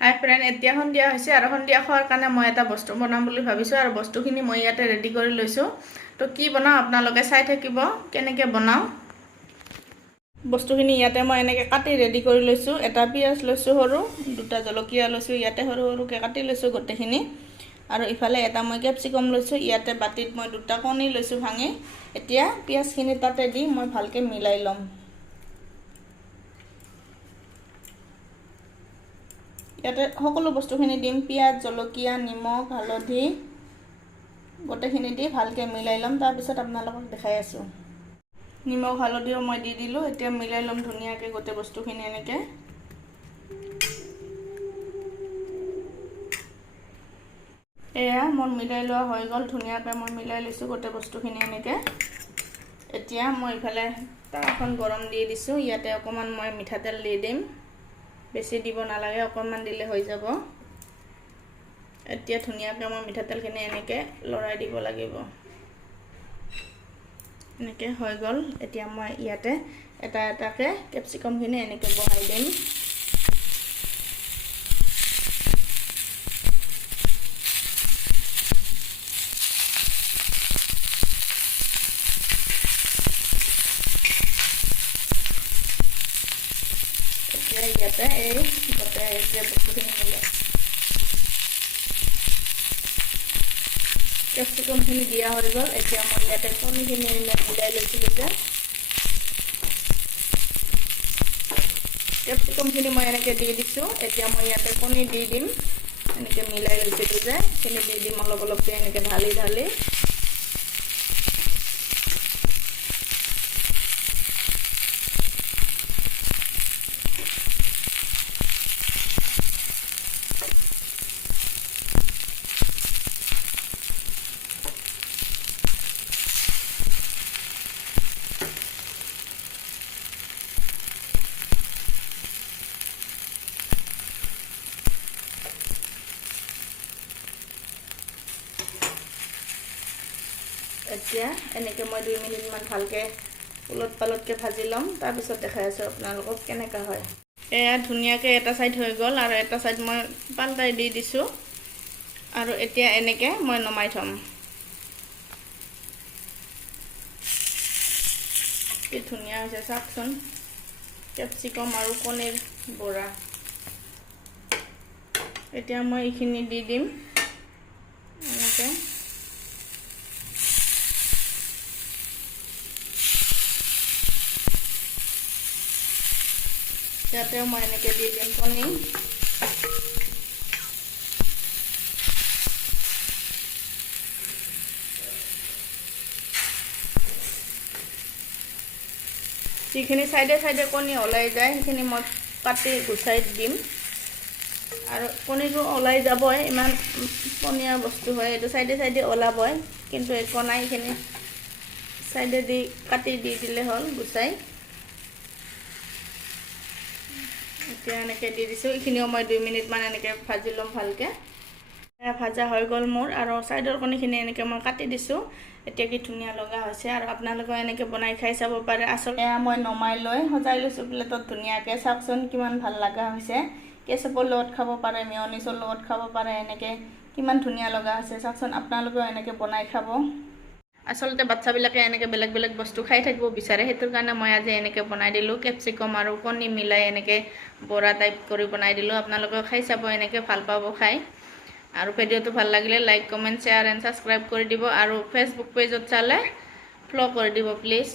হাই friend, এতিয়া সন্ধিয়া হৈছে আৰু সন্ধিয়া খোৱাৰ কাৰণে মই এটা বস্তু বনাম বুলি ভাবিছোঁ আৰু বস্তুখিনি মই ইয়াতে ৰেডি কৰি লৈছোঁ। তো কি বনাওঁ আপোনালোকে চাই থাকিব কেনেকৈ বনাওঁ। বস্তুখিনি ইয়াতে মই এনেকৈ কাটি ৰেডি কৰি লৈছোঁ। এটা পিঁয়াজ লৈছোঁ সৰু, দুটা জলকীয়া লৈছোঁ, ইয়াতে সৰু সৰুকৈ কাটি লৈছোঁ গোটেইখিনি। আৰু ইফালে এটা মই কেপচিকাম লৈছোঁ, ইয়াতে বাতিত মই দুটা কণী লৈছোঁ ভাঙি। এতিয়া পিঁয়াজখিনি তাতে দি মই ভালকৈ মিলাই ল'ম। ইয়াতে সকলো বস্তুখিনি দিম, পিঁয়াজ, জলকীয়া, নিমখ, হালধি গোটেইখিনি দি ভালকৈ মিলাই ল'ম। তাৰপিছত আপোনালোকক দেখাই আছোঁ। নিমখ হালধিও মই দি দিলোঁ। এতিয়া মিলাই ল'ম ধুনীয়াকৈ গোটেই বস্তুখিনি এনেকৈ। এয়া মোৰ মিলাই লোৱা হৈ গ'ল, ধুনীয়াকৈ মই মিলাই লৈছোঁ গোটেই বস্তুখিনি এনেকৈ। এতিয়া মই ইফালে তাৱাখন গৰম দি দিছোঁ। ইয়াতে অকণমান মই মিঠাতেল দি দিম, বেছি দিব নালাগে, অকণমান দিলে হৈ যাব। এতিয়া ধুনীয়াকৈ মই মিঠাতেলখিনি এনেকৈ লৰাই দিব লাগিব। এনেকৈ হৈ গ'ল। এতিয়া মই ইয়াতে এটা এটাকৈ কেপচিকামখিনি এনেকৈ বহাই দিম। এতিয়া ইয়াতে এই গোটেই যে বস্তুখিনি মিলাই কেপচিকামখিনি দিয়া হৈ গ'ল। এতিয়া মই ইয়াতে কণীখিনি মিলাই লৈছিলোঁ যে কেপচিকামখিনি মই এনেকৈ দি দিছোঁ। এতিয়া মই ইয়াতে কণী দি দিম, এনেকৈ মিলাই লৈছিলোঁ যে সেইখিনি দি দিম অলপ অলপকৈ এনেকৈ ঢালি ঢালি। এতিয়া এনেকৈ মই 2 মিনিটমান ভালকৈ উলট পালটকৈ ভাজি ল'ম। তাৰপিছত দেখাই আছোঁ আপোনালোকক কেনেকুৱা হয়। এয়া ধুনীয়াকৈ এটা ছাইড হৈ গ'ল আৰু এটা ছাইড মই পাল্টাই দি দিছোঁ। আৰু এতিয়া এনেকৈ মই নমাই থ'ম। কি ধুনীয়া হৈছে চাওকচোন, কেপচিকাম আৰু কণীৰ বৰা। এতিয়া মই এইখিনি দি দিম এনেকৈ। ইয়াতেও মই এনেকৈ দি দিম কণী। যিখিনি চাইডে চাইডে কণী ওলাই যায় সেইখিনি মই কাটি গুচাই দিম। আৰু কণীটো ওলাই যাবই, ইমান পনীয়া বস্তু হয়, এইটো চাইডে চাইডে ওলাবই, কিন্তু একো নাই, এইখিনি চাইডে দি কাটি দি দিলে হ'ল গুচাই। এতিয়া এনেকৈ দি দিছোঁ। এইখিনিও মই 2 মিনিটমান এনেকৈ ভাজি ল'ম ভালকৈ। ভাজা হৈ গ'ল মোৰ, আৰু চাইডৰ কণীখিনি এনেকৈ মই কাটি দিছোঁ। এতিয়া কি ধুনীয়া লগা হৈছে, আৰু আপোনালোকেও এনেকৈ বনাই খাই চাব পাৰে। আচলতে মই নমাই লৈ সজাই লৈছোঁ প্লেটত ধুনীয়াকৈ। চাওকচোন কিমান ভাল লগা হৈছে। কেচপৰ লগত খাব পাৰে, মেয়নিজৰ লগত খাব পাৰে, এনেকৈ কিমান ধুনীয়া লগা হৈছে। চাওকচোন আপোনালোকেও এনেকৈ বনাই খাব। আচলতে বাচ্চাবিলাকে এনেকৈ বেলেগ বেলেগ বস্তু খাই থাকিব বিচাৰে, সেইটোৰ কাৰণে মই আজি এনেকৈ বনাই দিলোঁ। কেপচিকাম আৰু কণী মিলাই এনেকৈ বৰা টাইপ কৰি বনাই দিলোঁ। আপোনালোকেও খাই চাব, এনেকৈ ভাল পাব খাই। আৰু ভিডিঅ'টো ভাল লাগিলে like, comment, share and subscribe কৰি দিব। আৰু ফেচবুক পেজত চালে ফ'ল' কৰি দিব প্লিজ।